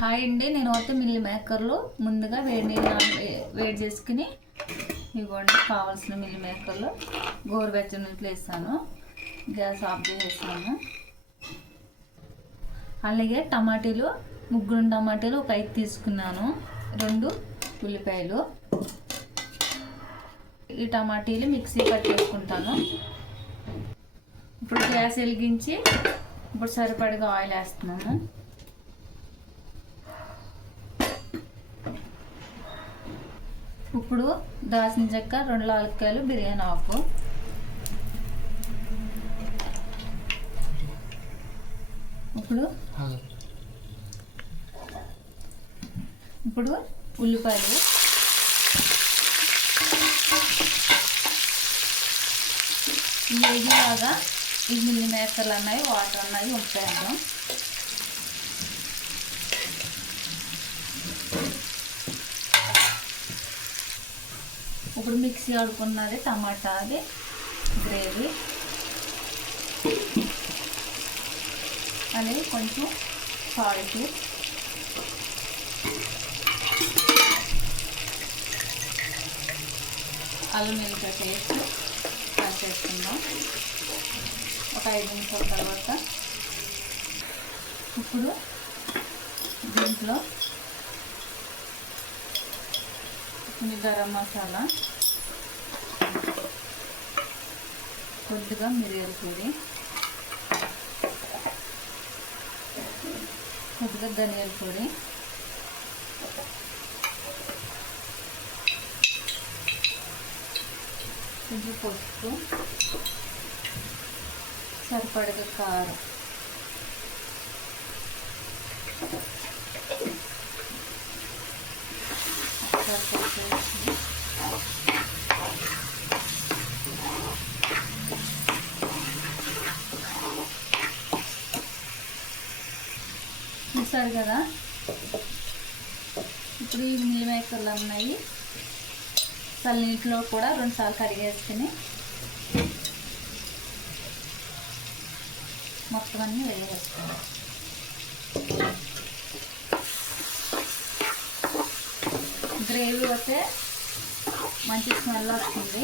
Hi అండి నేను అయితే మిల్లి మేకర్లు. ముందుగా వేడి నీళ్ళు వేడి చేసుకుని ఇవ్వండి కావాల్సిన మిల్లి మేకర్లు. గోరువెచ్చని నీళ్ళు వేసాను. గ్యాస్ ఆఫ్ చేసేసాను. అలాగే టమాటీలు ముగ్గురు టమాటీలు ఒక ఐదు తీసుకున్నాను. రెండు ఉల్లిపాయలు. ఈ టమాటీలు మిక్సీ పట్టేసుకుంటాను. ఇప్పుడు గ్యాస్ వెలిగించి ఇప్పుడు సరిపడగా ఆయిల్ వేస్తున్నాను. ఇప్పుడు దాల్చిన చెక్క రెండు లాలక్కాయలు బిర్యానీ ఆకు. ఇప్పుడు ఇప్పుడు ఉల్లిపాయలు. ఏదిలాగా ఈ మిల్లి మేకలు అన్నాయి వాటర్ అన్నాయి ఉంటాయి ఇప్పుడు మిక్సీ ఆడుకున్నది టమాటా అది గ్రేవీ. అనేది కొంచెం సాల్ట్. అల్లం వెల్లిపాయ పేస్ట్ కలిపేసుకుందాం ఒక ఐదు నిమిషాల తర్వాత ఇప్పుడు దీంట్లో గరం మసాలా కొద్దిగా మిరియాల పొడి కొద్దిగా ధనియాల పొడి. కొంచెం పసుపు. సరిపడగా కారం. ఒకసారి చూసారు కదా? ఇప్పుడు ఈ మిల్ మేకర్లు ఉన్నాయి. చల్లనీటిలో కూడా రెండుసార్లు కడిగేసుకుని మొత్తం అన్నీ వేసేసుకోవాలి గ్రేవీ వస్తే మంచి స్మెల్ వస్తుంది.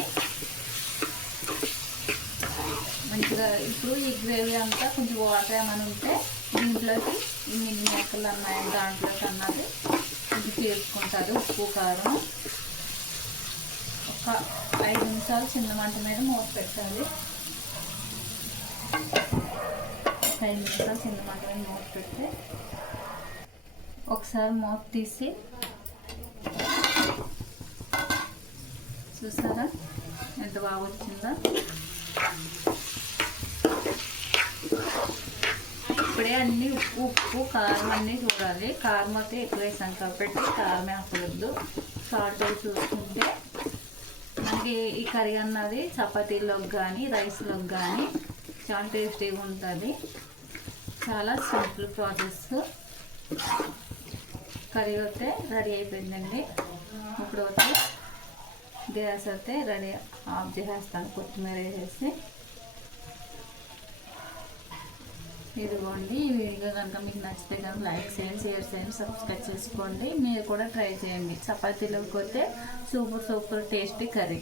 మంచిగా ఇప్పుడు ఈ గ్రేవీ అంతా కొంచెం వాటర్ ఏమైనా ఉంటే దీంట్లోకి ఇన్ని మేకలు అన్నాయి దాంట్లోకి అన్నది ఇది చేసుకుంటారు. ఉప్పు కారం. ఒక ఐదు నిమిషాలు చిన్న మంట మీద మూత పెట్టాలి. ఒక ఐదు నిమిషాలు చిన్న మంట మీద మూత పెడితే ఒకసారి మూత తీసి చూసారా? ఎంత బాగా వచ్చిందా? ఇప్పుడే అన్ని ఉప్పు ఉప్పు కారం అన్నీ చూడాలి. కారం అయితే ఎక్కువ వేసాం కాబట్టి కారం వేపలేదు సాల్ట్ చూసుకుంటే మనకి ఈ కర్రీ అన్నది చపాతీలోకి కానీ రైస్లోకి కానీ చాలా టేస్టీగా ఉంటుంది. చాలా సింపుల్ ప్రాసెస్. కర్రీ అయితే రెడీ అయిపోయిందండి. ఇప్పుడు అయితే గ్యాస్ అయితే రెడీ ఆఫ్ చేసేస్తాను కొత్తిమీర వేసేసి. ఇదిగోండి ఈ వీడియో కనుక మీకు నచ్చితే కనుక లైక్ చేయండి షేర్ చేయండి సబ్స్క్రైబ్ చేసుకోండి. మీరు కూడా ట్రై చేయండి. చపాతీలోకి పోతే సూపర్ సూపర్ టేస్టీ కర్రీ.